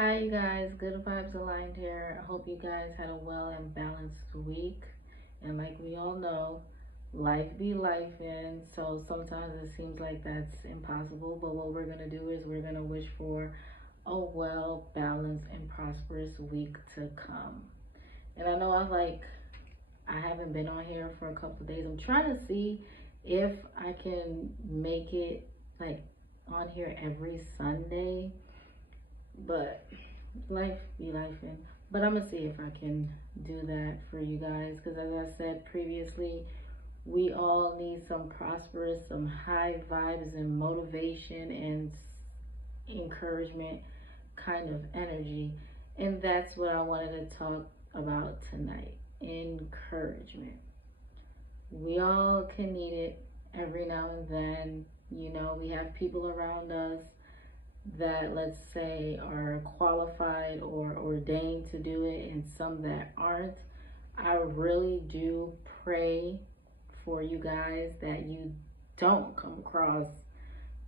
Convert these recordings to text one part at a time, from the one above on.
Hi, you guys. Good vibes aligned here. I hope you guys had a well and balanced week. And like we all know, life be life, and so sometimes it seems like that's impossible. But what we're gonna do is we're gonna wish for a well balanced and prosperous week to come. And I know I haven't been on here for a couple of days. I'm trying to see if I can make it like on here every Sunday, but life be life in. But I'm gonna see if I can do that for you guys, because as I said previously, we all need some prosperous, some high vibes and motivation and encouragement kind of energy. And that's what I wanted to talk about tonight: encouragement. We all can need it every now and then. We have people around us that, let's say, are qualified or ordained to do it, and some that aren't. I really do pray for you guys that you don't come across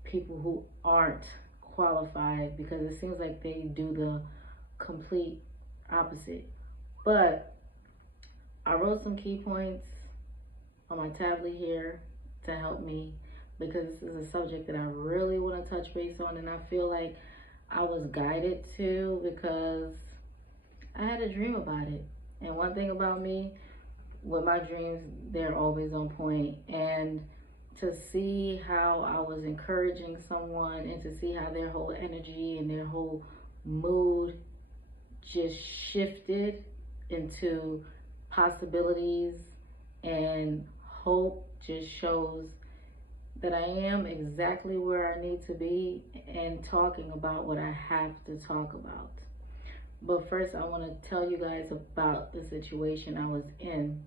people who aren't qualified, because it seems like they do the complete opposite. But I wrote some key points on my tablet here to help me, because this is a subject that I really want to touch base on, and I feel like I was guided to because I had a dream about it. And one thing about me, with my dreams, they're always on point. And to see how I was encouraging someone and to see how their whole energy and their whole mood just shifted into possibilities and hope just shows that I am exactly where I need to be and talking about what I have to talk about. But first, I want to tell you guys about the situation I was in.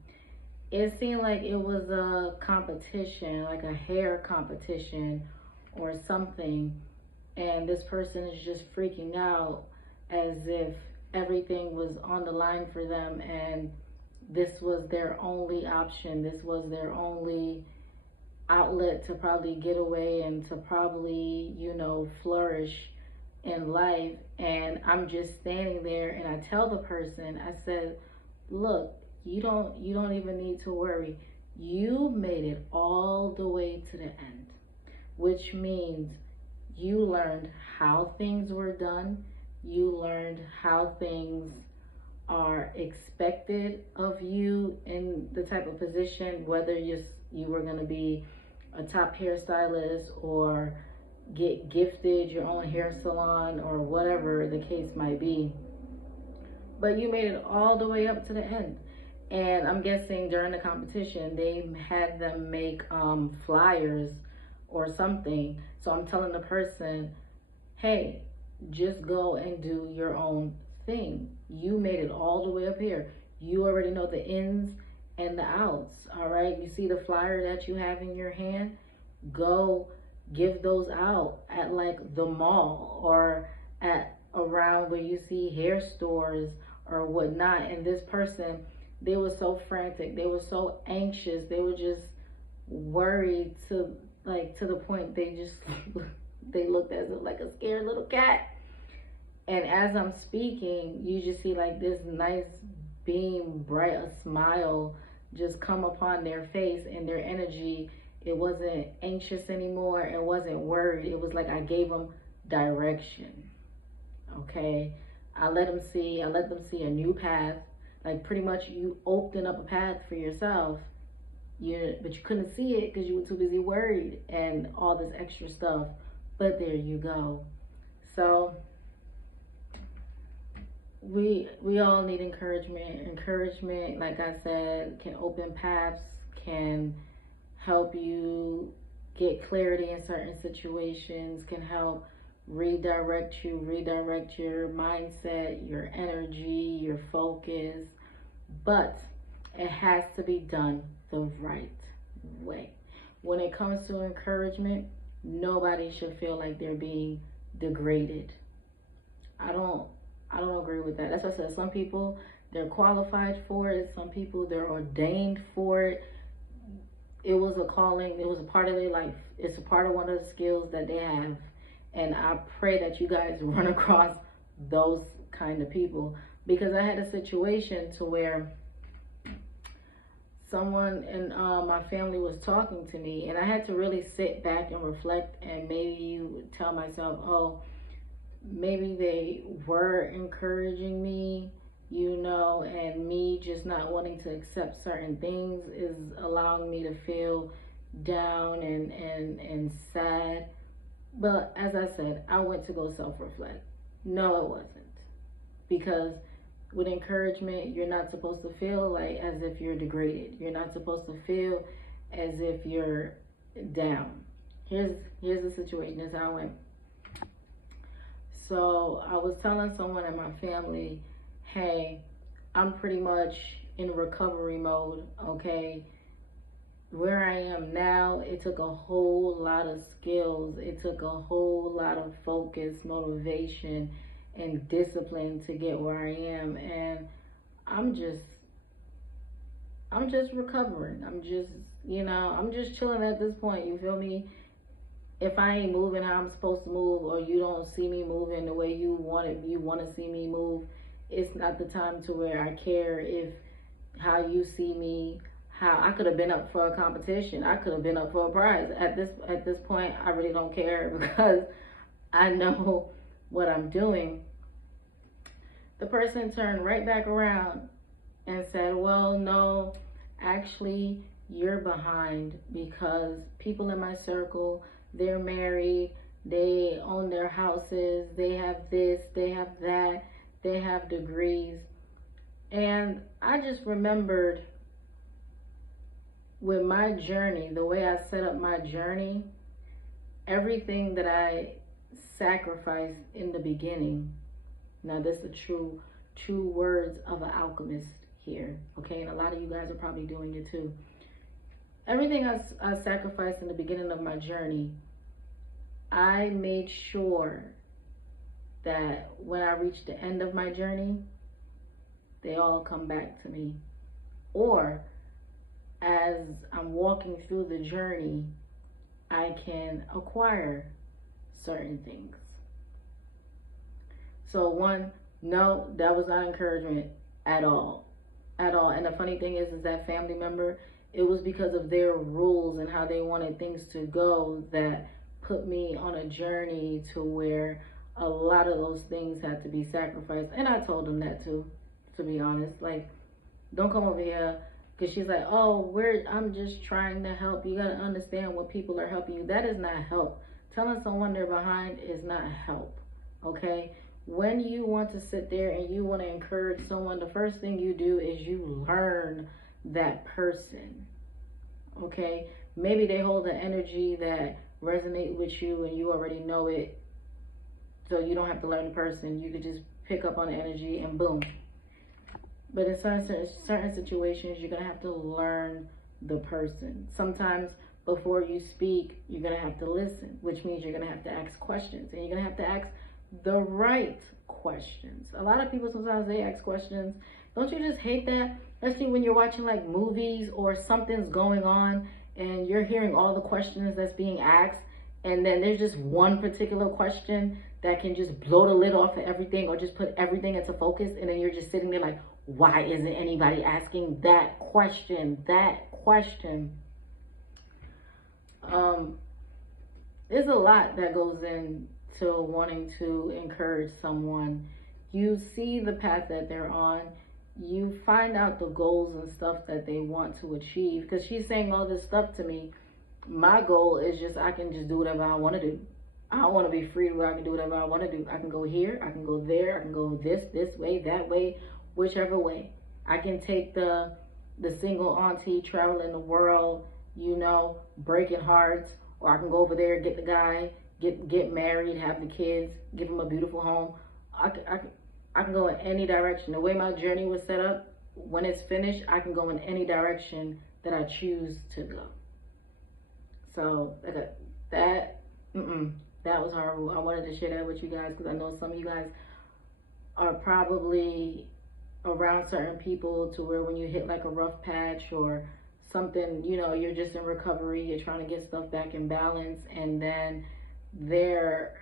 It seemed like it was a competition, like a hair competition or something, and this person is just freaking out as if everything was on the line for them, and this was their only option. This was their only outlet to probably get away and to probably, flourish in life. And I'm just standing there, and I tell the person, I said, look, you don't even need to worry. You made it all the way to the end, which means you learned how things were done. You learned how things are expected of you in the type of position, whether you were going to be a top hairstylist or get gifted your own hair salon or whatever the case might be. But you made it all the way up to the end. And I'm guessing during the competition, they had them make flyers or something. So I'm telling the person, hey, just go and do your own thing. You made it all the way up here. You already know the ins and the outs. All right. You see the flyer that you have in your hand? Go give those out at like the mall or at around where you see hair stores or whatnot. And this person, they were so frantic. They were so anxious. They were just worried to the point they just they looked as if like a scared little cat. And as I'm speaking, you just see like this nice beam, bright, a smile just come upon their face, and their energy, it wasn't anxious anymore. It wasn't worried. It was like I gave them direction. Okay. I let them see a new path. Like pretty much you open up a path for yourself. But you couldn't see it because you were too busy worried and all this extra stuff. But there you go. So we all need encouragement. Encouragement, like I said, can open paths, can help you get clarity in certain situations, can help redirect your mindset, your energy, your focus. But it has to be done the right way. When it comes to encouragement, nobody should feel like they're being degraded. I don't agree with that. That's what I said. Some people, they're qualified for it. Some people, they're ordained for it. It was a calling. It was a part of their life. It's a part of one of the skills that they have. And I pray that you guys run across those kind of people, because I had a situation to where someone in my family was talking to me, and I had to really sit back and reflect, and maybe you tell myself, oh, maybe they were encouraging me, and me just not wanting to accept certain things is allowing me to feel down and sad. But as I said, I went to go self-reflect. No, it wasn't. Because with encouragement, you're not supposed to feel like as if you're degraded. You're not supposed to feel as if you're down. Here's the situation. This is how I went. So I was telling someone in my family, hey, I'm pretty much in recovery mode, okay? Where I am now, it took a whole lot of skills. It took a whole lot of focus, motivation, and discipline to get where I am. And I'm just recovering. I'm just chilling at this point. You feel me? If I ain't moving how I'm supposed to move, or you don't see me moving the way you want to see me move, it's not the time to where I care if how you see me. How I could have been up for a competition, I could have been up for a prize. At this point, I really don't care because I know what I'm doing. The person turned right back around and said, well, no, actually, you're behind because people in my circle, they're married, they own their houses, they have this, they have that, they have degrees. And I just remembered with my journey, the way I set up my journey, everything that I sacrificed in the beginning. Now, this is true words of an alchemist here, okay? And a lot of you guys are probably doing it too. Everything I sacrificed in the beginning of my journey, I made sure that when I reach the end of my journey, they all come back to me. Or as I'm walking through the journey, I can acquire certain things. So one, no, that was not encouragement at all. At all. And the funny thing is that family member, it was because of their rules and how they wanted things to go that put me on a journey to where a lot of those things had to be sacrificed. And I told them that too, to be honest. Like, don't come over here. Because she's like, oh, I'm just trying to help. You got to understand what people are helping you. That is not help. Telling someone they're behind is not help, okay? When you want to sit there and you want to encourage someone, the first thing you do is you learn that person, okay? Maybe they hold an energy that resonates with you and you already know it, so you don't have to learn the person. You could just pick up on the energy and boom. But in certain situations, you're going to have to learn the person. Sometimes before you speak, you're going to have to listen, which means you're going to have to ask questions. And you're going to have to ask the right questions. A lot of people, sometimes they ask questions. Don't you just hate that? Especially when you're watching like movies or something's going on and you're hearing all the questions that's being asked. And then there's just one particular question that can just blow the lid off of everything or just put everything into focus. And then you're just sitting there like, why isn't anybody asking that question? There's a lot that goes into wanting to encourage someone. You see the path that they're on. You find out the goals and stuff that they want to achieve. Because she's saying all this stuff to me. My goal is just I can just do whatever I want to do. I want to be free where I can do whatever I want to do. I can go here. I can go there. I can go this way, that way. Whichever way. I can take the single auntie traveling the world, breaking hearts, or I can go over there, get the guy, get married, have the kids, give him a beautiful home. I can go in any direction. The way my journey was set up, when it's finished, I can go in any direction that I choose to go. So that was horrible. I wanted to share that with you guys because I know some of you guys are probably around certain people to where when you hit like a rough patch or something, you're just in recovery, you're trying to get stuff back in balance, and then they're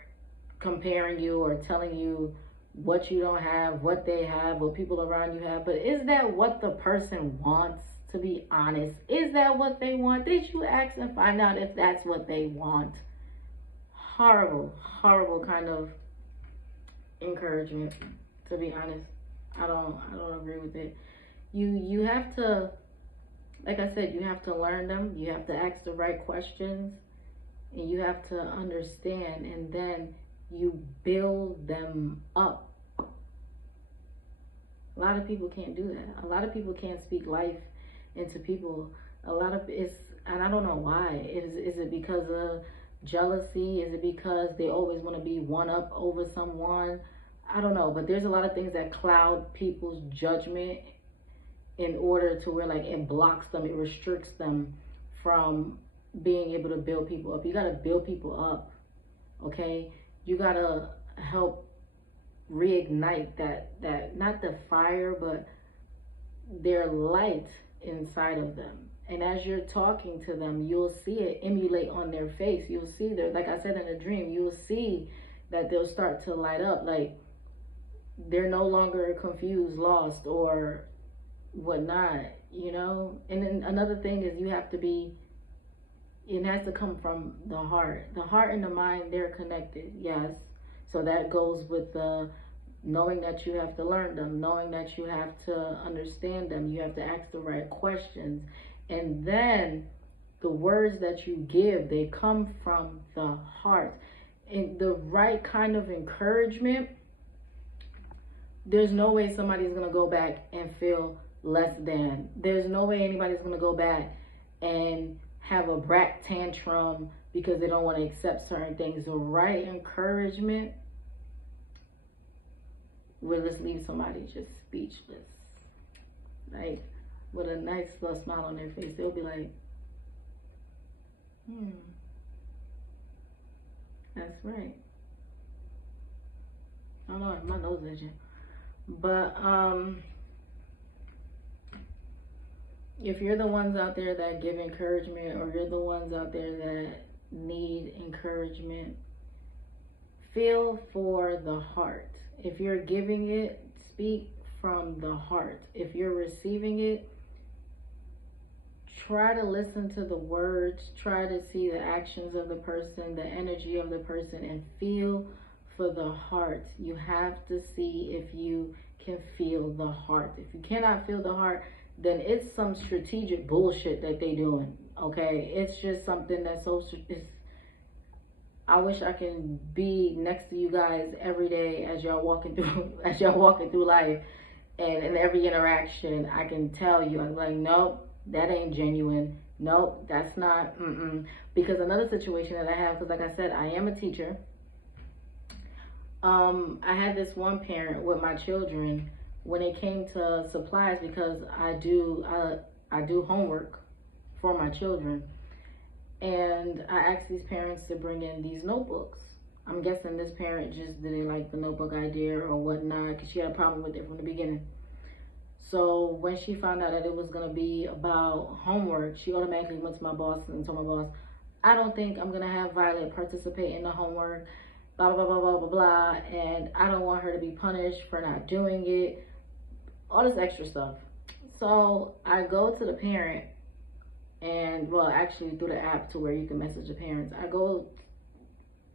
comparing you or telling you what you don't have, what they have, what people around you have. But is that what the person wants? To be honest, is that what they want? Did you ask and find out if that's what they want? Horrible, horrible kind of encouragement. To be honest, I don't agree with it. You have to, like I said, you have to learn them. You have to ask the right questions, and you have to understand, and then you build them up. A lot of people can't do that. A lot of people can't speak life into people. A lot of it's, and I don't know why. Is it because of jealousy? Is it because they always want to be one up over someone? I don't know, but there's a lot of things that cloud people's judgment in order to where like it blocks them, it restricts them from being able to build people up. You got to build people up, okay? You got to help reignite that not the fire, but their light inside of them. And as you're talking to them, you'll see it emulate on their face. You'll see their, like I said in a dream, you'll see that they'll start to light up. Like they're no longer confused, lost, or whatnot, you know. And then another thing is you have to be, it has to come from the heart. The heart and the mind, they're connected, yes. So that goes with the knowing that you have to learn them, knowing that you have to understand them, you have to ask the right questions. And then the words that you give, they come from the heart. And the right kind of encouragement, there's no way somebody's going to go back and feel less than. There's no way anybody's going to go back and have a brat tantrum because they don't want to accept certain things. The right encouragement will just leave somebody just speechless. Like, with a nice little smile on their face. They'll be like, that's right. I don't know, my nose is itching. But if you're the ones out there that give encouragement, or you're the ones out there that need encouragement, feel for the heart. If you're giving it, speak from the heart. If you're receiving it, try to listen to the words, try to see the actions of the person, the energy of the person, and feel for the heart. You have to see if you can feel the heart. If you cannot feel the heart, then it's some strategic bullshit that they doing, okay? It's just something that's so, I wish I can be next to you guys every day as y'all walking through life, and in every interaction, I can tell you, I'm like, nope, that ain't genuine. Nope, that's not, Because another situation that I have, because like I said, I am a teacher. I had this one parent with my children when it came to supplies, because I do homework for my children. And I asked these parents to bring in these notebooks. I'm guessing this parent just didn't like the notebook idea or whatnot, because she had a problem with it from the beginning. So when she found out that it was going to be about homework, she automatically went to my boss and told my boss, I don't think I'm going to have Violet participate in the homework, blah, blah, blah, blah, blah, blah, and I don't want her to be punished for not doing it, all this extra stuff. So I go to the parent, and well, actually through the app to where you can message the parents. I go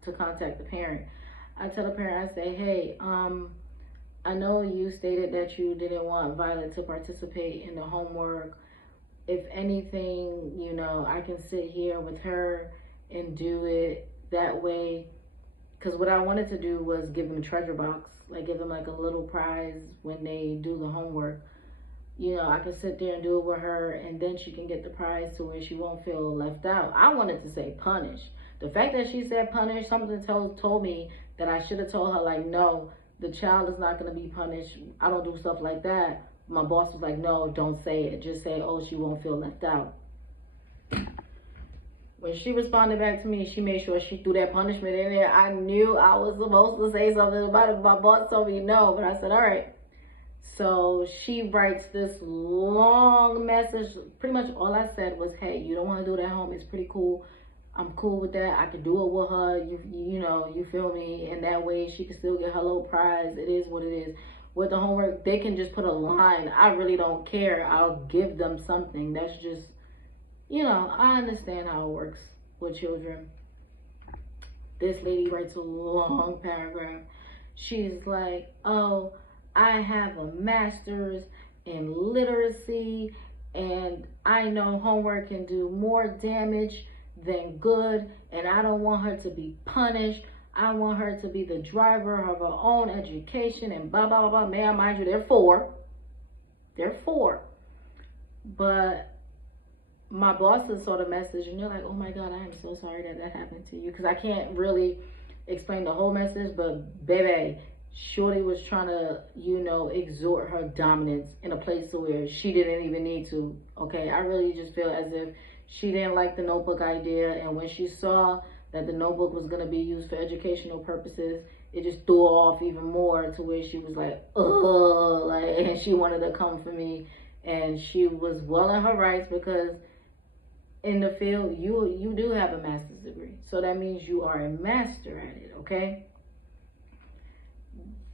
to contact the parent. I tell the parent, I say, hey, I know you stated that you didn't want Violet to participate in the homework. If anything, you know, I can sit here with her and do it that way. Because what I wanted to do was give them a treasure box, like give them like a little prize when they do the homework. You know, I can sit there and do it with her, and then she can get the prize to where she won't feel left out. I wanted to say punish. The fact that she said punish, something told me that I should have told her, like, no, the child is not going to be punished. I don't do stuff like that. My boss was like, no, don't say it. Just say, oh, she won't feel left out. When she responded back to me, she made sure she threw that punishment in there. I knew I was supposed to say something about it. My boss told me no, but I said, all right. So she writes this long message. Pretty much all I said was, hey, you don't want to do it at home. It's pretty cool. I'm cool with that. I could do it with her. You know, you feel me? And that way she can still get her little prize. It is what it is. With the homework, they can just put a line. I really don't care. I'll give them something. That's just, you know, I understand how it works with children. This lady writes a long paragraph. She's like, oh, I have a master's in literacy, and I know homework can do more damage than good, and I don't want her to be punished. I want her to be the driver of her own education, and blah, blah, blah, blah. May I mind you, they're four. They're four. But my bosses saw the message and they're like, oh my God, I am so sorry that that happened to you. Because I can't really explain the whole message, but baby, Shorty was trying to, you know, exhort her dominance in a place where she didn't even need to. Okay, I really just feel as if she didn't like the notebook idea, and when she saw that the notebook was going to be used for educational purposes, it just threw her off even more to where she was like, ugh, like, and she wanted to come for me. And she was well in her rights, because in the field, you do have a master's degree. So that means you are a master at it, okay?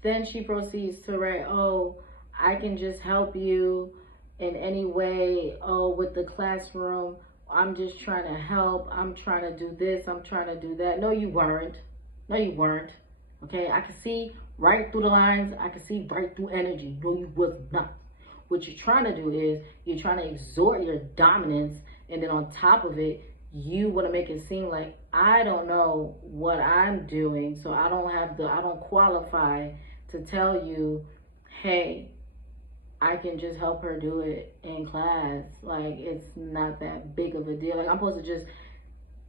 Then she proceeds to write, oh, I can just help you in any way. Oh, with the classroom, I'm just trying to help. I'm trying to do this. I'm trying to do that. No, you weren't. No, you weren't. Okay, I can see right through the lines. I can see right through energy. No, you was not. What you're trying to do is you're trying to exhort your dominance, and then on top of it, you want to make it seem like I don't know what I'm doing, so I don't qualify to tell you, hey, I can just help her do it in class. Like, it's not that big of a deal. Like, I'm supposed to just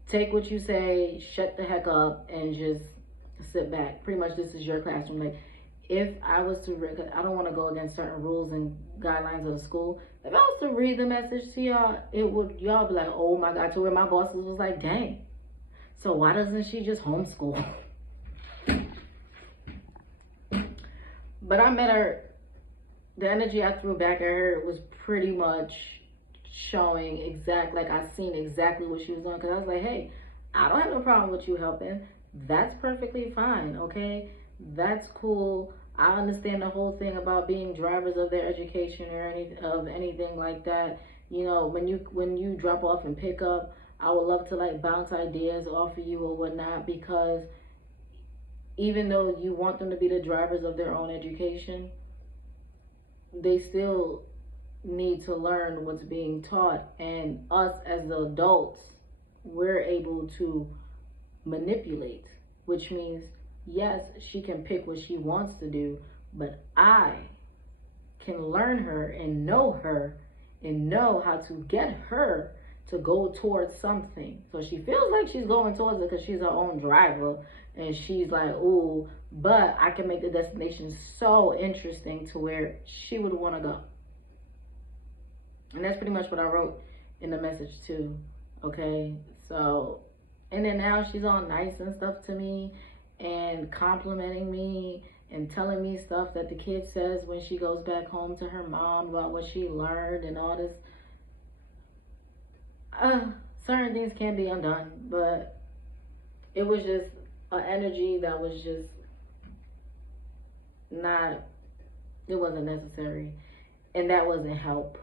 take what you say, shut the heck up, and just sit back. Pretty much, this is your classroom. Like, if I was to, cause I don't want to go against certain rules and guidelines of the school. If I was to read the message to y'all, y'all be like, oh my God, to where my bosses was like, dang. So why doesn't she just homeschool? But I met her, the energy I threw back at her was pretty much showing like I seen exactly what she was doing. Cause I was like, hey, I don't have no problem with you helping. That's perfectly fine, okay? That's cool. I understand the whole thing about being drivers of their education or anything like that. You know, when you drop off and pick up, I would love to like bounce ideas off of you or whatnot, because even though you want them to be the drivers of their own education, they still need to learn what's being taught. And us as the adults, we're able to manipulate, which means, yes, she can pick what she wants to do, but I can learn her and know how to get her to go towards something. So she feels like she's going towards it because she's her own driver, and she's like, ooh, but I can make the destination so interesting to where she would want to go. And that's pretty much what I wrote in the message too. Okay, so, and then now she's all nice and stuff to me and complimenting me and telling me stuff that the kid says when she goes back home to her mom about what she learned and all this. Certain things can be undone, but it was just an energy that was just not, it wasn't necessary. And that wasn't help.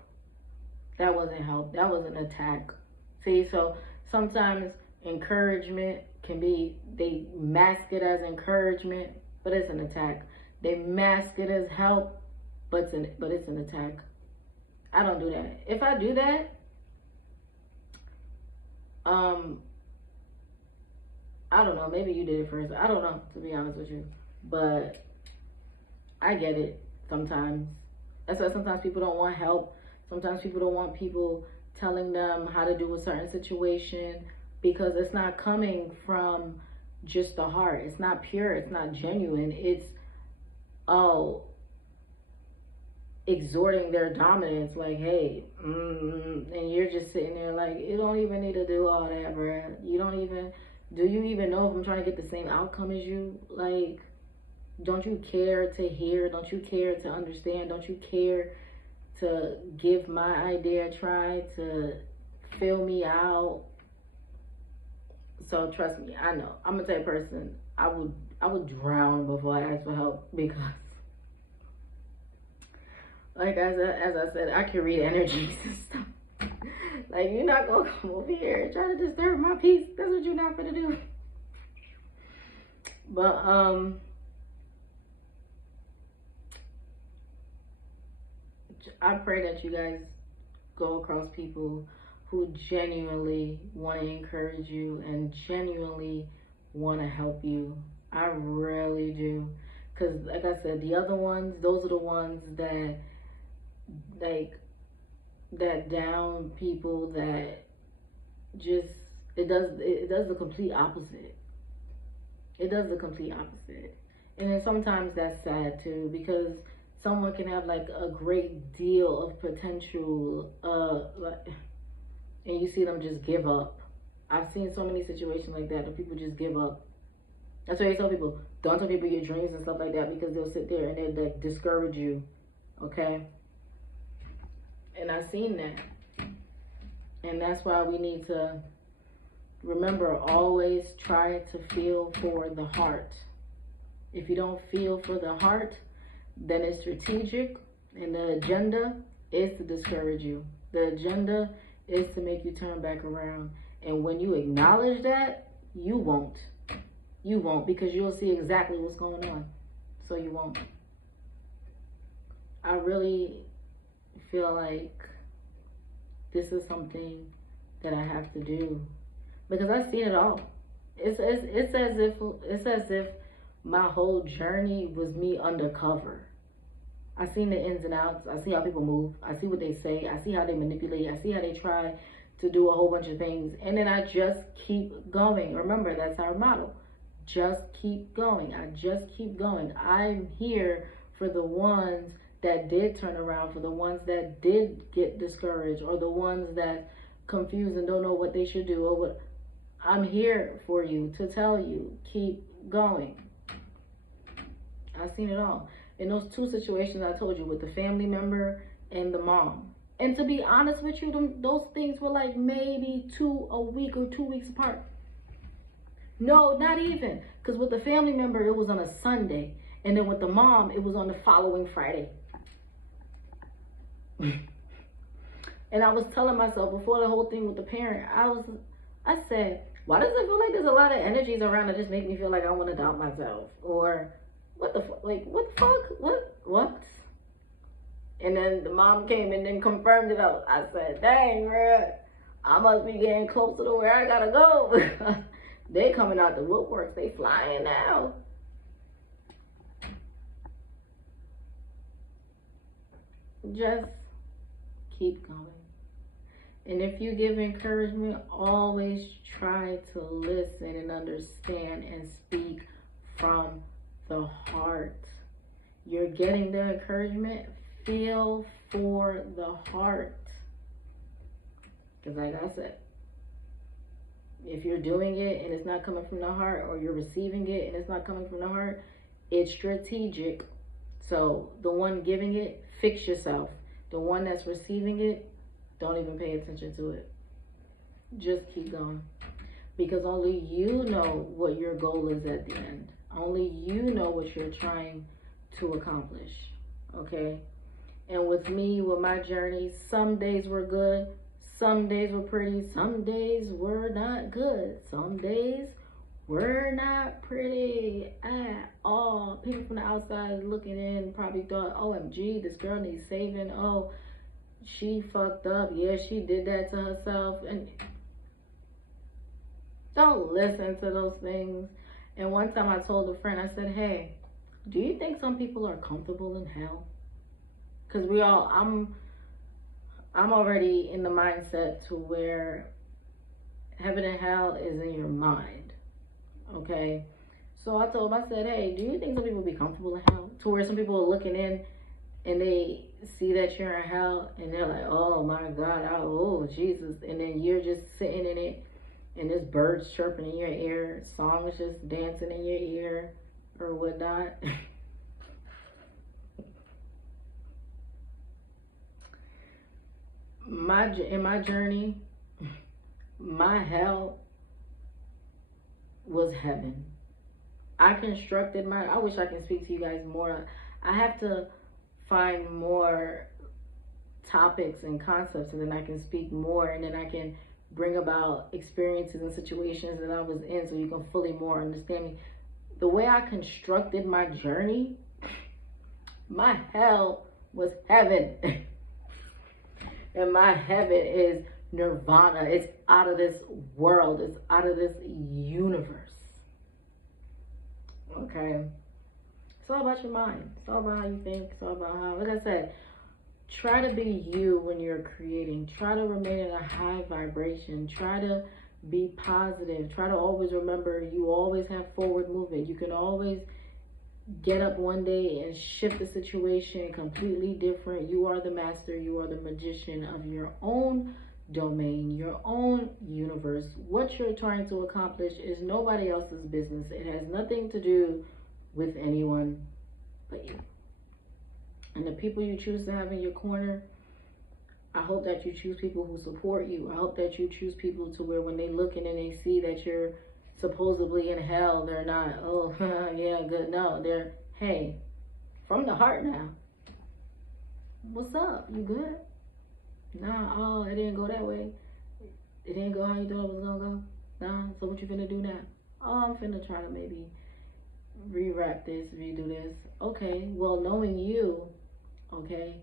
That wasn't help. That was an attack. See, so sometimes encouragement can be, they mask it as encouragement, but it's an attack. They mask it as help, but it's an attack. I don't do that. If I do that, I don't know, maybe you did it first. I don't know, to be honest with you. But I get it sometimes. That's why sometimes people don't want help. Sometimes people don't want people telling them how to do a certain situation, because it's not coming from just the heart. It's not pure. It's not genuine. It's, exhorting their dominance, like, hey, and you're just sitting there like, you don't even need to do all that, bruh. Do you even know if I'm trying to get the same outcome as you? Like, don't you care to hear? Don't you care to understand? Don't you care to give my idea a try, to fill me out? So trust me, I know. I'm the type of person I would drown before I ask for help because, like as I said, I can read energies and stuff. Like, you're not gonna come over here and try to disturb my peace. That's what you're not gonna do. But I pray that you guys go across people who genuinely want to encourage you and genuinely want to help you. I really do. Because, like I said, the other ones, those are the ones that, like, that down people that just, it does the complete opposite. It does the complete opposite. And then sometimes that's sad too, because someone can have like a great deal of potential, like, and you see them just give up. I've seen so many situations like that people just give up. That's why I tell people, don't tell people your dreams and stuff like that, because they'll sit there and they'll like discourage you. Okay? And I've seen that. And that's why we need to remember, always try to feel for the heart. If you don't feel for the heart, then it's strategic, and the agenda is to discourage you. The agenda is to make you turn back around. And when you acknowledge that, you won't. You won't, because you'll see exactly what's going on. So you won't. I really feel like this is something that I have to do, because I've seen it all. It's as if my whole journey was me undercover. I seen the ins and outs. I see how people move. I see what they say. I see how they manipulate. I see how they try to do a whole bunch of things. And then I just keep going. Remember, that's our motto. Just keep going. I just keep going. I'm here for the ones that did turn around, for the ones that did get discouraged, or the ones that confused and don't know what they should do, or what. I'm here for you to tell you, keep going. I've seen it all. In those two situations I told you, with the family member and the mom. And to be honest with you, those things were like maybe a week or 2 weeks apart. No, not even. Because with the family member, it was on a Sunday. And then with the mom, it was on the following Friday. And I was telling myself before the whole thing with the parent, I said, why does it feel like there's a lot of energies around that just make me feel like I want to doubt myself? Or what the fuck? Like, what the fuck? What? And then the mom came and then confirmed it out. I said, dang, bro, I must be getting closer to where I gotta go. They coming out the woodworks. They flying now. Just keep going. And if you give encouragement, always try to listen and understand and speak from the heart. You're getting the encouragement, feel for the heart. Because like I said, if you're doing it and it's not coming from the heart, or you're receiving it and it's not coming from the heart, it's strategic. So the one giving it, fix yourself. The one that's receiving it, don't even pay attention to it. Just keep going. Because only you know what your goal is at the end. Only you know what you're trying to accomplish. Okay? And with me, with my journey, some days were good. Some days were pretty. Some days were not good. Some days were not pretty at all. People from the outside looking in probably thought, OMG, this girl needs saving. Oh, she fucked up. Yeah, she did that to herself. And don't listen to those things. And one time I told a friend, I said, hey, do you think some people are comfortable in hell? Because I'm already in the mindset to where heaven and hell is in your mind. Okay? So I told him, I said, hey, do you think some people be comfortable in hell? To where some people are looking in and they see that you're in hell and they're like, oh my God, oh Jesus. And then you're just sitting in it and there's birds chirping in your ear, songs just dancing in your ear or whatnot. In my journey, my hell was heaven. I constructed my, I wish I can speak to you guys more. I have to find more topics and concepts, and then I can speak more, and then I can bring about experiences and situations that I was in so you can fully more understand me. The way I constructed my journey, my hell was heaven. And my heaven is nirvana. It's out of this world. It's out of this universe. Okay? It's all about your mind. It's all about how you think. It's all about how, like I said, try to be you when you're creating. Try to remain in a high vibration. Try to be positive. Try to always remember you always have forward movement. You can always get up one day and shift the situation completely different. You are the master. You are the magician of your own domain, your own universe. What you're trying to accomplish is nobody else's business. It has nothing to do with anyone but you. And the people you choose to have in your corner, I hope that you choose people who support you. I hope that you choose people to where when they look and they see that you're supposedly in hell, they're not, oh, yeah, good. No, they're, hey, from the heart now. What's up? You good? Nah, oh, it didn't go that way. It didn't go how you thought it was gonna go. Nah, so what you finna do now? Oh, I'm finna try to maybe rewrap this, redo this. Okay, well, knowing you, okay,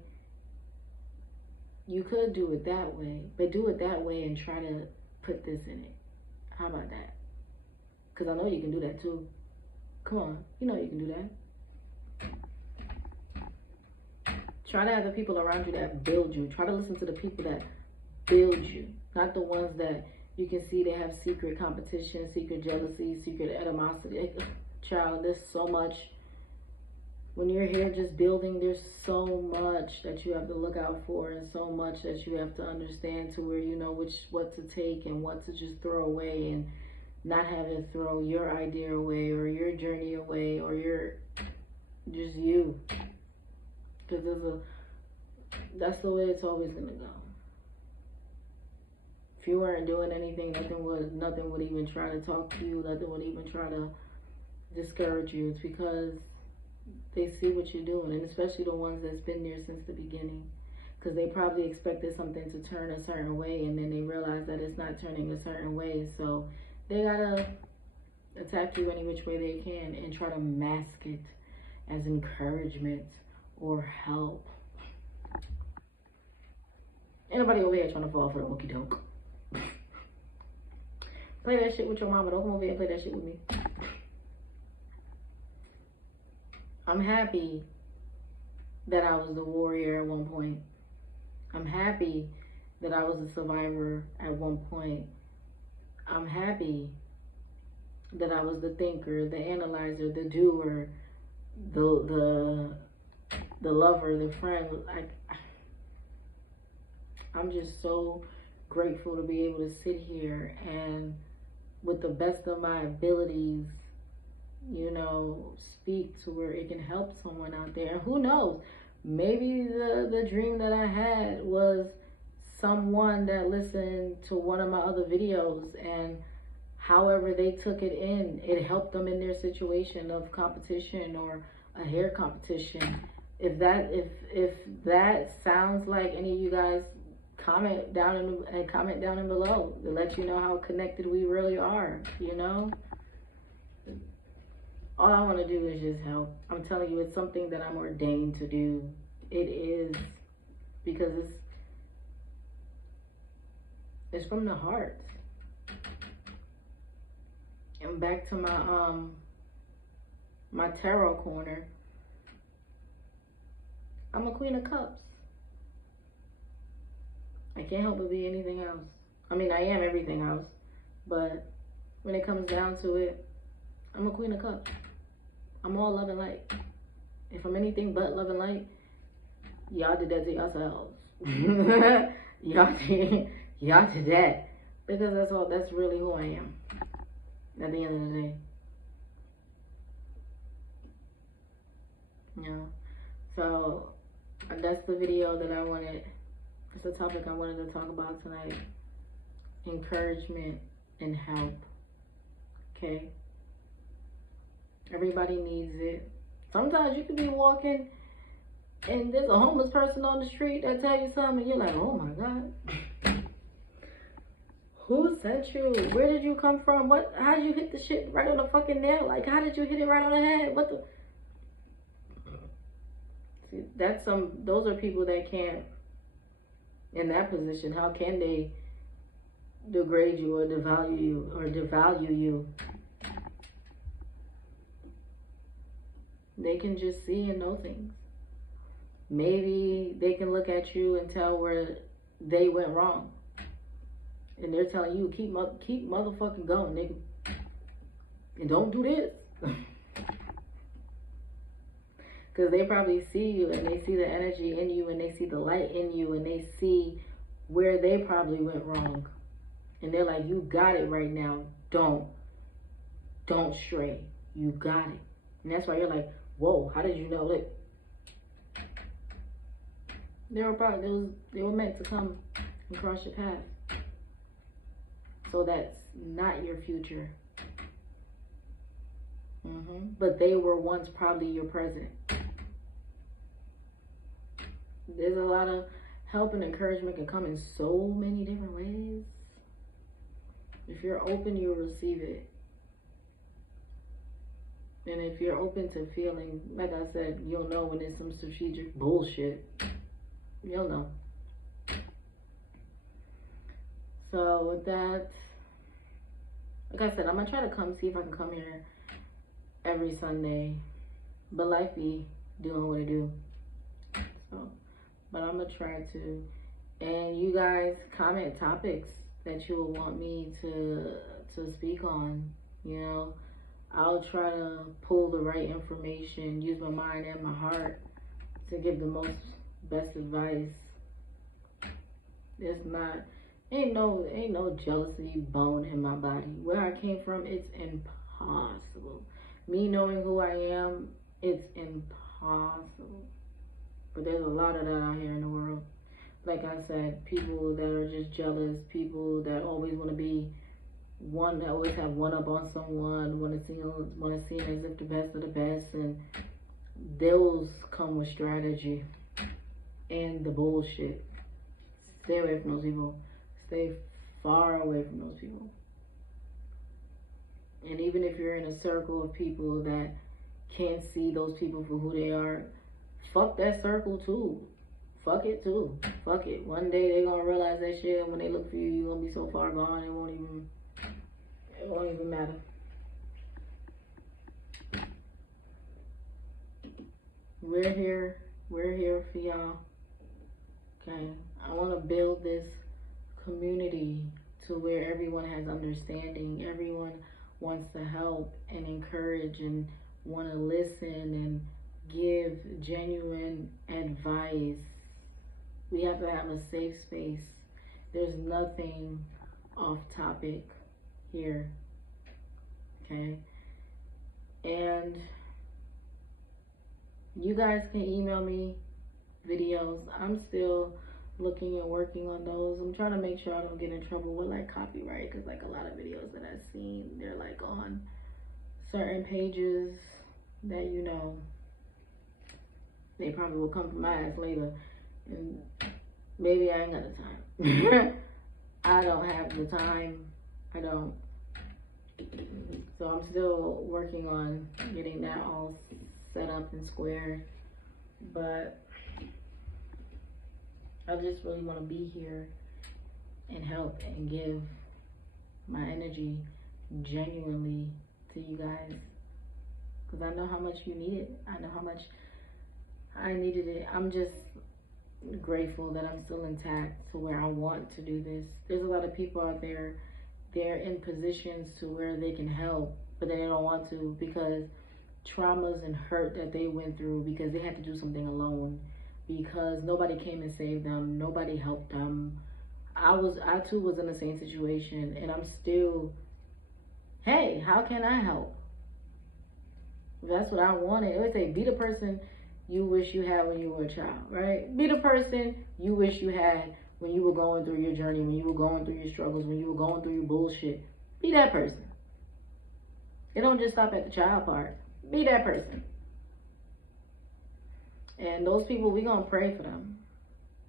you could do it that way, but do it that way and try to put this in it. How about that? Because I know you can do that too. Come on, you know you can do that. Try to have the people around you that build you. Try to listen to the people that build you, not the ones that you can see they have secret competition, secret jealousy, secret animosity. Child, there's so much. When you're here just building, there's so much that you have to look out for, and so much that you have to understand to where you know what to take and what to just throw away, and not have it throw your idea away or your journey away or your just you. Because that's the way it's always gonna go. If you weren't doing anything, nothing would even try to talk to you, nothing would even try to discourage you. It's because they see what you're doing, and especially the ones that's been there since the beginning, because they probably expected something to turn a certain way, and then they realize that it's not turning a certain way, so they gotta attack you any which way they can and try to mask it as encouragement or help. Ain't nobody over here trying to fall for the okie doke. Play that shit with your mama. Don't come over here and play that shit with me. I'm happy that I was the warrior at one point. I'm happy that I was a survivor at one point. I'm happy that I was the thinker, the analyzer, the doer, the lover, the friend. I'm just so grateful to be able to sit here and with the best of my abilities, you know, speak to where it can help someone out there. And who knows, maybe the dream that I had was someone that listened to one of my other videos, and however they took it in, it helped them in their situation of competition or a hair competition. If that sounds like any of you guys, comment down in below to let you know how connected we really are, you know. All I want to do is just help. I'm telling you, it's something that I'm ordained to do. It is, because it's from the heart. And back to my tarot corner. I'm a Queen of Cups. I can't help but be anything else. I mean, I am everything else, but when it comes down to it, I'm a Queen of Cups. I'm all love and light. If I'm anything but love and light, y'all did that to yourselves. y'all did that. Because that's really who I am at the end of the day. You know? So that's the video that I wanted. It's a topic I wanted to talk about tonight. Encouragement and help. Okay? Everybody needs it. Sometimes you could be walking and there's a homeless person on the street that tell you something and you're like, oh my God. Who sent you? Where did you come from? What? How did you hit the shit right on the fucking nail? Like, how did you hit it right on the head? What the? See, that's those are people that can't, in that position, how can they degrade you or devalue you? They can just see and know things. Maybe they can look at you and tell where they went wrong. And they're telling you, keep motherfucking going, nigga. And don't do this. Because they probably see you and they see the energy in you and they see the light in you and they see where they probably went wrong. And they're like, you got it right now. Don't stray. You got it. And that's why you're like, whoa, how did you know that? They were meant to come and cross your path. So that's not your future. But they were once probably your present. There's a lot of help and encouragement can come in so many different ways. If you're open, you'll receive it. And if you're open to feeling, like I said, you'll know when there's some strategic bullshit. You'll know. So with that, like I said, I'm going to try to see if I can come here every Sunday. But life be doing what it do. So, but I'm going to try to. And you guys comment topics that you will want me to speak on. You know, I'll try to pull the right information, use my mind and my heart to give the best advice. Ain't no jealousy bone in my body. Where I came from, it's impossible. Me knowing who I am, it's impossible. But there's a lot of that out here in the world. Like I said, people that are just jealous, people that always want to be one, that always have one up on someone, want to seem as if the best of the best, and those come with strategy and the bullshit. Stay away from those people. Stay far away from those people. And even if you're in a circle of people that can't see those people for who they are, fuck that circle too. Fuck it too. Fuck it. One day they're gonna realize that shit, and when they look for you, you're gonna be so far gone it won't even matter. We're here for y'all. Okay. I wanna build this community to where everyone has understanding, everyone wants to help and encourage and want to listen and give genuine advice. We have to have a safe space. There's nothing off topic here. Okay? And you guys can email me videos. I'm still looking and working on those. I'm trying to make sure I don't get in trouble with like copyright, because like a lot of videos that I've seen, they're like on certain pages that, you know, they probably will come from my ass later, and maybe I ain't got the time. I don't have the time. I don't. So I'm still working on getting that all set up and squared, but I just really want to be here and help and give my energy genuinely to you guys, because I know how much you need it. I know how much I needed it. I'm just grateful that I'm still intact to where I want to do this. There's a lot of people out there, they're in positions to where they can help, but they don't want to because traumas and hurt that they went through, because they had to do something alone, because nobody came and saved them, nobody helped them. I too was in the same situation, and I'm still, hey, how can I help? That's what I wanted. I always say, be the person you wish you had when you were a child, right? Be the person you wish you had when you were going through your journey, when you were going through your struggles, when you were going through your bullshit. Be that person. It don't just stop at the child part. Be that person. And those people, we gonna pray for them.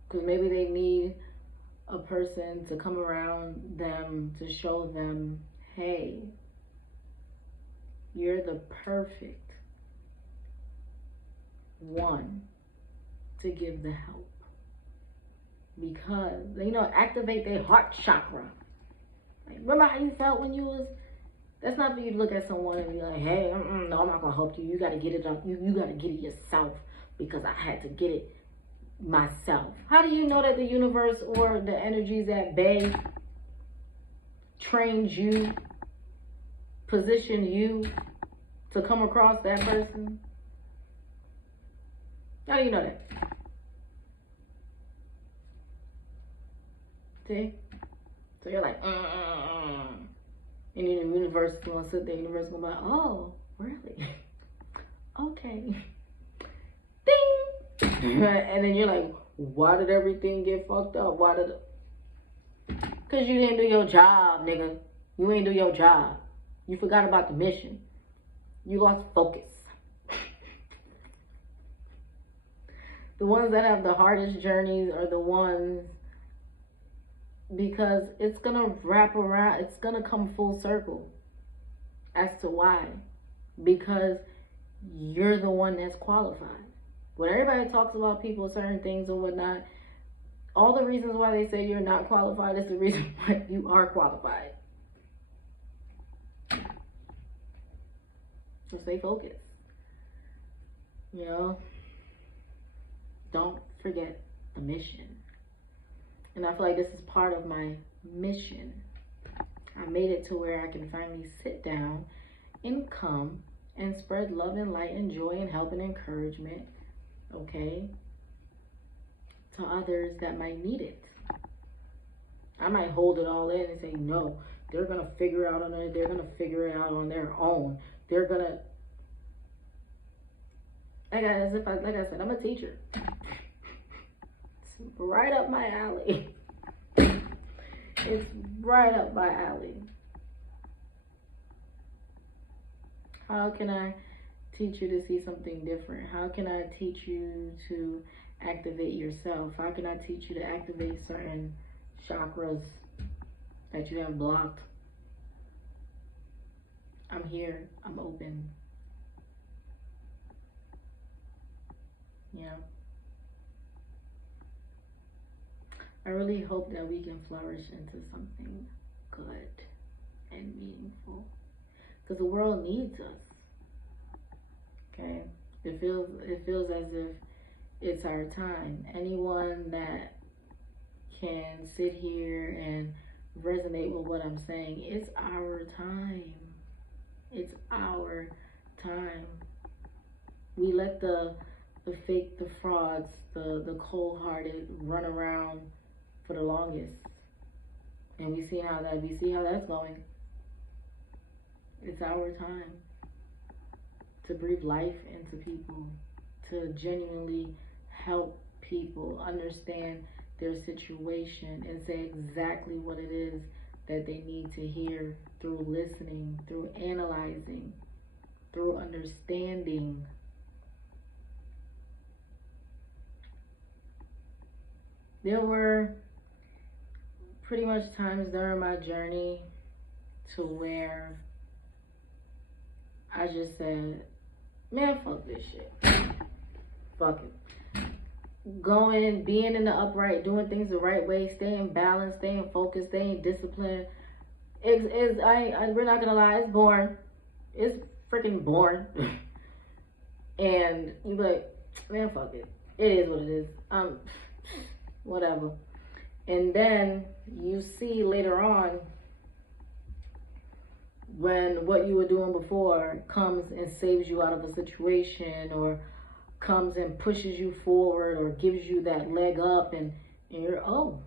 Because maybe they need a person to come around them to show them, hey, you're the perfect one to give the help. Because, activate their heart chakra. Like, remember how you felt when you was, that's not for you to look at someone and be like, hey, no, I'm not gonna help you. You gotta get it up. You gotta get it yourself because I had to get it myself. How do you know that the universe or the energies at bay trained you, positioned you to come across that person? How do you know that? See? So you're like, and then the universe is gonna sit there, the universe is gonna be like, oh, really? Okay. Ding! And then you're like, why did everything get fucked up? Because you didn't do your job, nigga. You ain't do your job. You forgot about the mission. You lost focus. The ones that have the hardest journeys are the ones, because it's going to wrap around, it's going to come full circle as to why. Because you're the one that's qualified. When everybody talks about people, certain things and whatnot, all the reasons why they say you're not qualified is the reason why you are qualified. So stay focused. Don't forget the mission. And I feel like this is part of my mission. I made it to where I can finally sit down and come and spread love and light and joy and help and encouragement, okay, to others that might need it. I might hold it all in and say, no, they're going to figure it out on their, they're going to figure it out on their own. They're going to, like I said, I'm a teacher. It's right up my alley. It's right up my alley. How can I teach you to see something different? How can I teach you to activate yourself? How can I teach you to activate certain chakras that you have blocked? I'm here. I'm open. I really hope that we can flourish into something good and meaningful. Because the world needs us. Okay? It feels as if it's our time. Anyone that can sit here and resonate with what I'm saying, it's our time. It's our time. We let the fake, the frauds, the cold-hearted run around for the longest. And we see how that's going. It's our time to breathe life into people, to genuinely help people understand their situation and say exactly what it is that they need to hear through listening, through analyzing, through understanding. There were pretty much times during my journey to where I just said, man, fuck this shit. Fuck it. Going, being in the upright, doing things the right way, staying balanced, staying focused, staying disciplined. We're not gonna lie, it's boring. It's freaking boring. And you be like, man, fuck it. It is what it is. Whatever. And then you see later on when what you were doing before comes and saves you out of a situation, or comes and pushes you forward, or gives you that leg up, and you're, oh,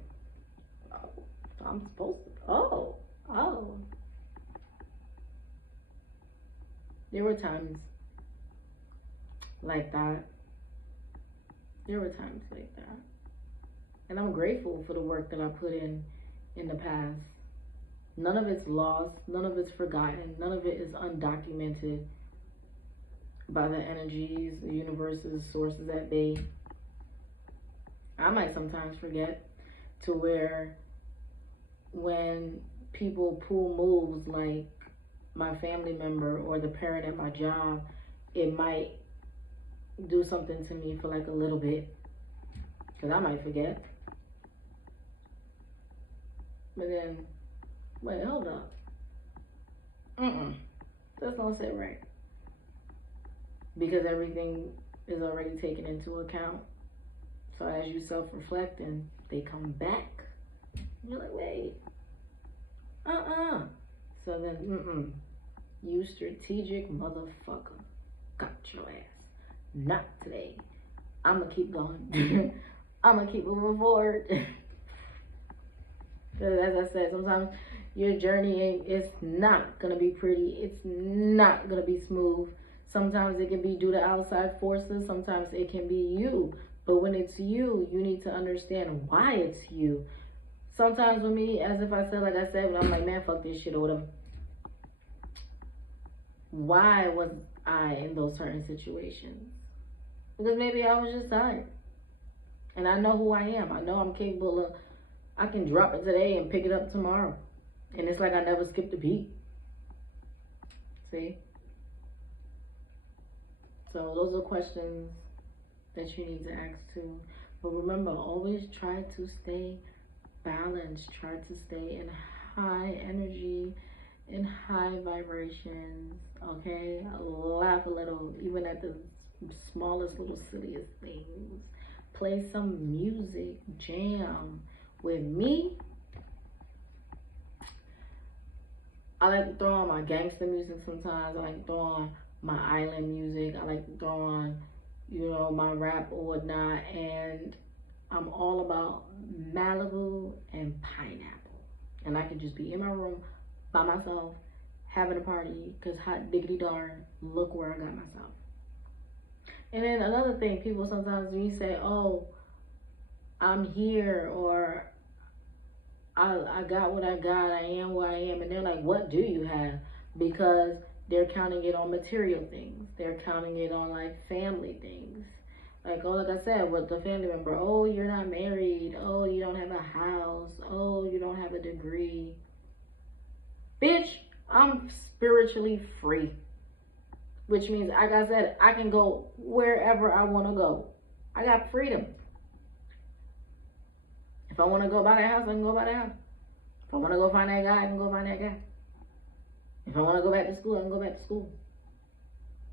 I'm supposed to, oh. There were times like that. And I'm grateful for the work that I put in the past. None of it's lost. None of it's forgotten. None of it is undocumented. by the energies, the universes, sources that be. I might sometimes forget, to where when people pull moves like my family member or the parent at my job, it might do something to me for like a little bit, because I might forget. But then, wait, hold up. That's not sit right. Because everything is already taken into account. So as you self-reflecting, they come back. You're like, wait. So then, you strategic motherfucker. Got your ass. Not today. I'ma keep going. I'ma keep moving forward. Because as I said, sometimes your journey it's not gonna be pretty. It's not gonna be smooth. Sometimes it can be due to outside forces. Sometimes it can be you. But when it's you, you need to understand why it's you. Sometimes with me, as if I said, like I said, when I'm like, man, fuck this shit or whatever. Why was I in those certain situations? Because maybe I was just tired. And I know who I am. I know I'm capable of, I can drop it today and pick it up tomorrow. And it's like I never skipped a beat. See? So those are questions that you need to ask too. But remember, always try to stay balanced. Try to stay in high energy, in high vibrations. Okay? Laugh a little, even at the smallest little silliest things. Play some music, jam. With me, I like to throw on my gangster music sometimes. I like to throw on my island music. I like to throw on, my rap or whatnot. And I'm all about Malibu and pineapple. And I can just be in my room by myself, having a party, because hot diggity darn, look where I got myself. And then another thing, people sometimes when you say, oh, I'm here, or I got what I got, I am who I am, and they're like, what do you have? Because they're counting it on material things. They're counting it on like family things. Like, oh, like I said, with the family member, oh, you're not married, oh, you don't have a house, oh, you don't have a degree. Bitch, I'm spiritually free. Which means, like I said, I can go wherever I want to go. I got freedom. If I want to go buy that house, I can go buy that house. If I want to go find that guy, I can go find that guy. If I want to go back to school, I can go back to school.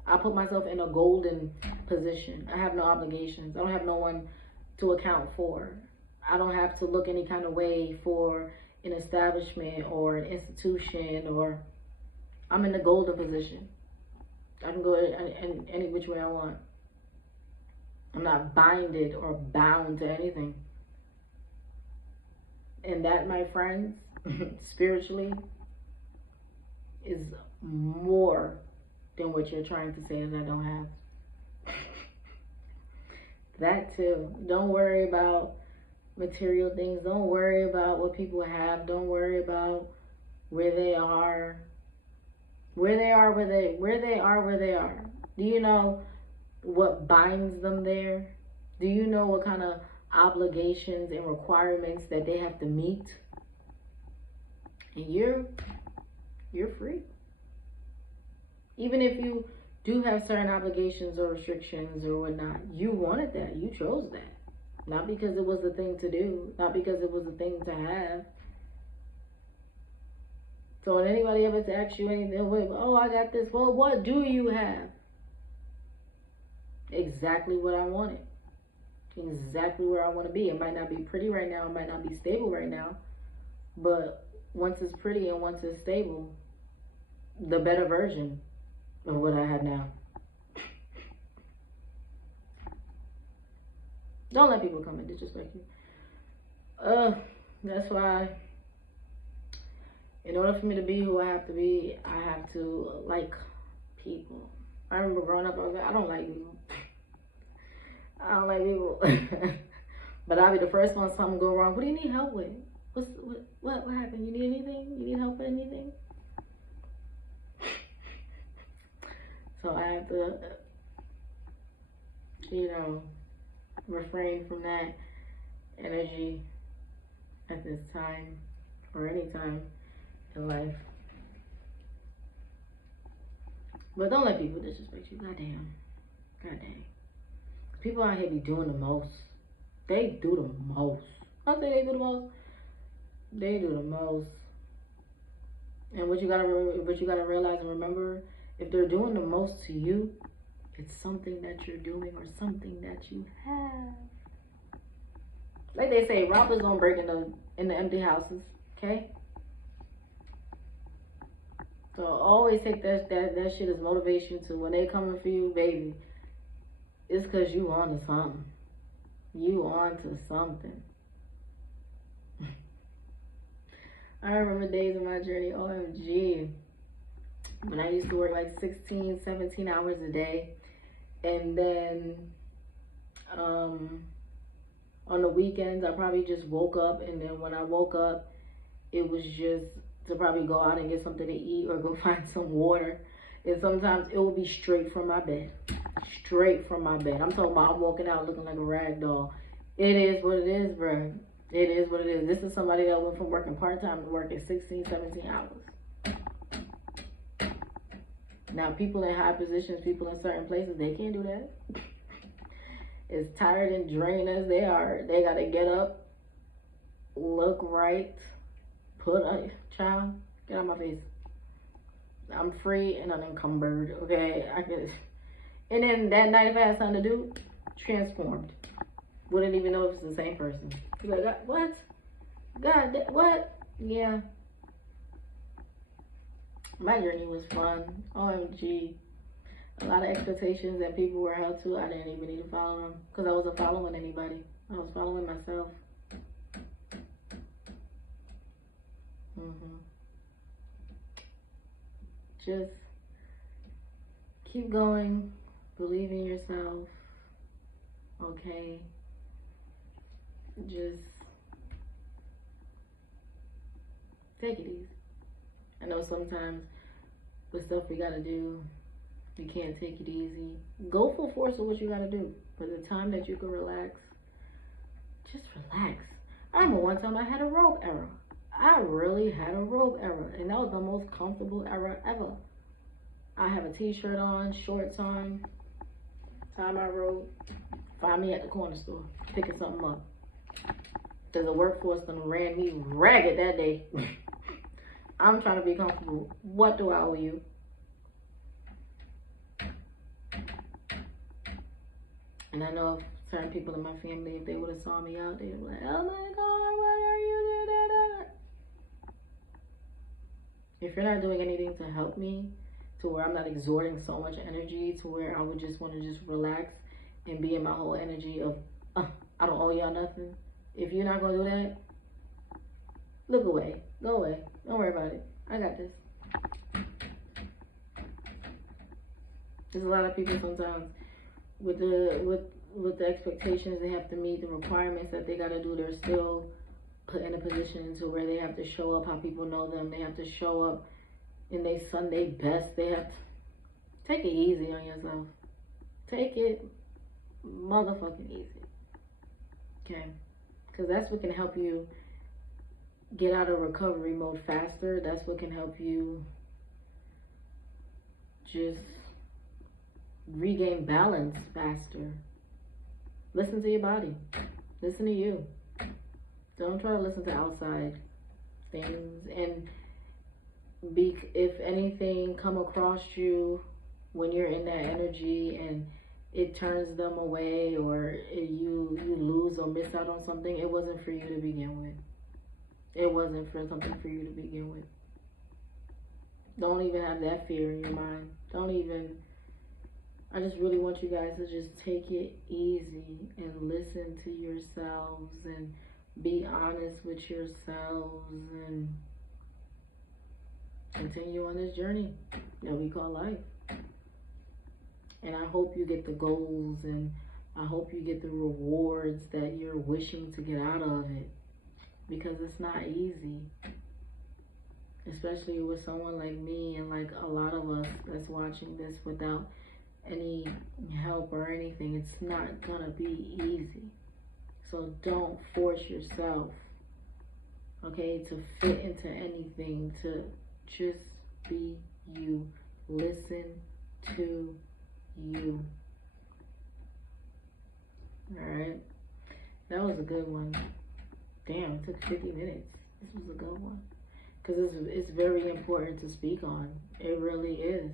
I put myself in a golden position. I have no obligations. I don't have no one to account for. I don't have to look any kind of way for an establishment or an institution, or I'm in the golden position. I can go in any which way I want. I'm not binded or bound to anything. And that, my friends, spiritually, is more than what you're trying to say that I don't have. That too. Don't worry about material things. Don't worry about what people have. Don't worry about where they are. Where they are. Do you know what binds them there? Do you know what kind of obligations and requirements that they have to meet? And you're free. Even if you do have certain obligations or restrictions or whatnot, you wanted that. You chose that. Not because it was the thing to do. Not because it was the thing to have. So when anybody ever asks you anything, oh, I got this. Well, what do you have? Exactly what I wanted. Exactly where I want to be. It might not be pretty right now. It might not be stable right now. But once it's pretty and once it's stable, the better version of what I have now. Don't let people come and disrespect you. That's why, in order for me to be who I have to be, I have to like people. I remember growing up, I was like, I don't like people. I don't like people. But I'll be the first one something go wrong. What do you need help with? What happened? You need anything? You need help with anything? So I have to you know, refrain from that energy at this time or any time in life. But don't let people disrespect you. Goddamn. Goddamn. People out here be doing the most. They do the most. I say they do the most. They do the most. And what you gotta realize and remember, if they're doing the most to you, it's something that you're doing or something that you have. Like they say, robbers don't break in the empty houses. Okay. So always take that shit as motivation to when they coming for you, baby. It's cause you on to something. You on to something. I remember days of my journey, OMG. When I used to work like 16, 17 hours a day. And then on the weekends, I probably just woke up. And then when I woke up, it was just to probably go out and get something to eat or go find some water. And sometimes it will be straight from my bed. Straight from my bed. I'm talking about I'm walking out looking like a rag doll. It is what it is, bro. It is what it is. This is somebody that went from working part-time to working 16, 17 hours. Now, people in high positions, people in certain places, they can't do that. As tired and drained as they are, they got to get up, look right, put a child, get out of my face. I'm free and unencumbered, okay? I could, and then that night if I had something to do, transformed. Wouldn't even know if it's the same person. Like, what? God, what? Yeah. My journey was fun. OMG. A lot of expectations that people were held to, I didn't even need to follow them. Because I wasn't following anybody. I was following myself. Just keep going. Believe in yourself. Okay? Just take it easy. I know sometimes with stuff we gotta do, we can't take it easy. Go full force with what you gotta do. But the time that you can relax, just relax. I remember one time I had a robe era. I really had a robe era. And that was the most comfortable era ever. I have a t-shirt on, shorts on, tie my robe, find me at the corner store, picking something up. Because the workforce done ran me ragged that day. I'm trying to be comfortable. What do I owe you? And I know if certain people in my family, if they would have saw me out, they'd be like, oh my God, why are you doing that? If you're not doing anything to help me, to where I'm not exerting so much energy, to where I would just want to just relax and be in my whole energy of, I don't owe y'all nothing. If you're not going to do that, look away. Go away. Don't worry about it. I got this. There's a lot of people sometimes with the expectations they have to meet, the requirements that they got to do, they're still put in a position to where they have to show up how people know them. They have to show up in their Sunday best. They have to take it easy on yourself. Take it motherfucking easy. Okay? Because that's what can help you get out of recovery mode faster. That's what can help you just regain balance faster. Listen to your body. Listen to you. Don't try to listen to outside things. And if anything come across you when you're in that energy and it turns them away, or you lose or miss out on something, it wasn't for you to begin with. It wasn't for something for you to begin with. Don't even have that fear in your mind. Don't even. I just really want you guys to just take it easy and listen to yourselves and be honest with yourselves and continue on this journey that we call life. And I hope you get the goals, and I hope you get the rewards that you're wishing to get out of it, because it's not easy, especially with someone like me and like a lot of us that's watching this without any help or anything, it's not gonna be easy. So don't force yourself, okay, to fit into anything, to just be you. Listen to you. Alright? That was a good one. Damn, it took 50 minutes. This was a good one. Because it's very important to speak on. It really is.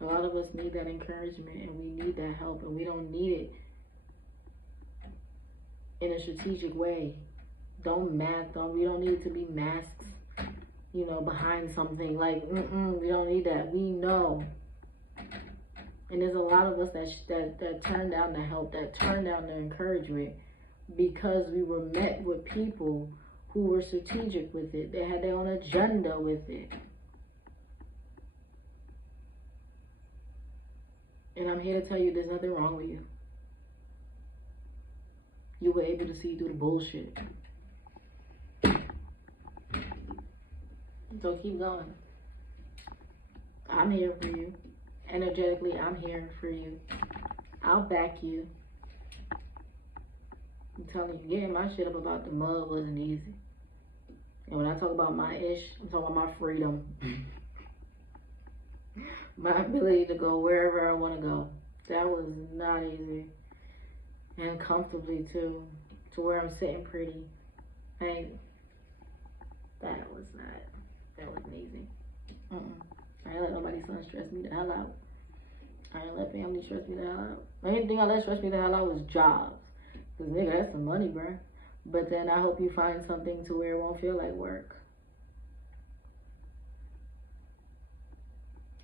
A lot of us need that encouragement and we need that help, and we don't need it in a strategic way. We don't need it to be masks, you know, behind something. Like, we don't need that. We know. And there's a lot of us that turned down the help, that turned down the encouragement because we were met with people who were strategic with it. They had their own agenda with it. And I'm here to tell you there's nothing wrong with you. You were able to see through the bullshit. So keep going. I'm here for you. Energetically, I'm here for you. I'll back you. I'm telling you, getting my shit up about the mud wasn't easy. And when I talk about my ish, I'm talking about my freedom. My ability to go wherever I want to go. That was not easy. And comfortably too. To where I'm sitting pretty. Like, that wasn't easy. I ain't let nobody's son stress me the hell out. I ain't let family stress me the hell out. The only thing I let stress me the hell out was jobs. Cause nigga, that's some money, bruh. But then I hope you find something to where it won't feel like work.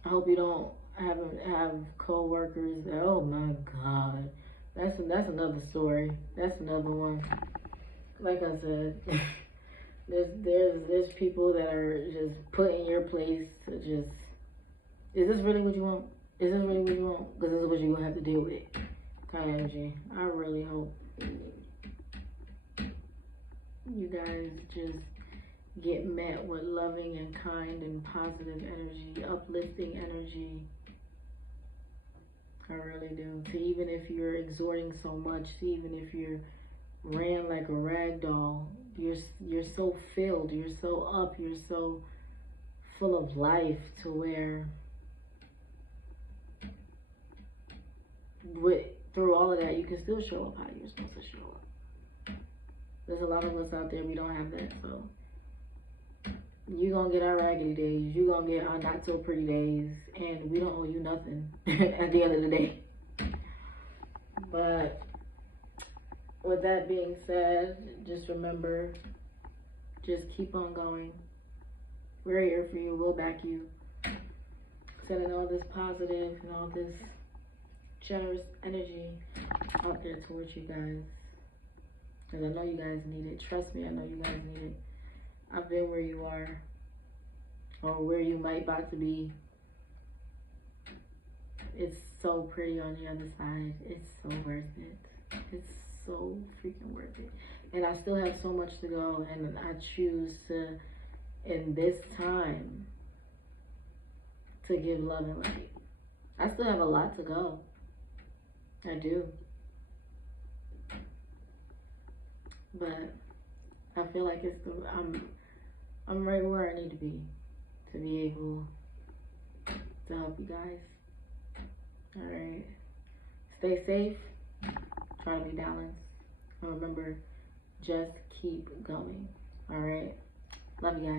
I hope you don't have co-workers that, oh my God. That's another story. That's another one. Like I said, there's people that are just put in your place to just, is this really what you want? Is this really what you want? Because this is what you're gonna have to deal with. Kind of energy. I really hope you guys just get met with loving and kind and positive energy, uplifting energy. I really do. To even if you're exhorting so much, to even if you're ran like a rag doll, you're so filled, you're so up, you're so full of life to where through all of that you can still show up how you're supposed to show up. There's a lot of us out there, we don't have that, so you gonna get our raggedy days, you gonna get our not so pretty days, and we don't owe you nothing at the end of the day. But with that being said, just remember, just keep on going. We're here for you, we'll back you. Sending all this positive and all this generous energy out there towards you guys. Because I know you guys need it. Trust me, I know you guys need it. I've been where you are, or where you might about to be. It's so pretty on the other side. It's so worth it. It's so freaking worth it. And I still have so much to go, and I choose to, in this time, to give love and light. I still have a lot to go. I do. But I feel like I'm right where I need to be able to help you guys. All right. Stay safe. Try to be balanced. And remember, just keep going. All right. Love you guys.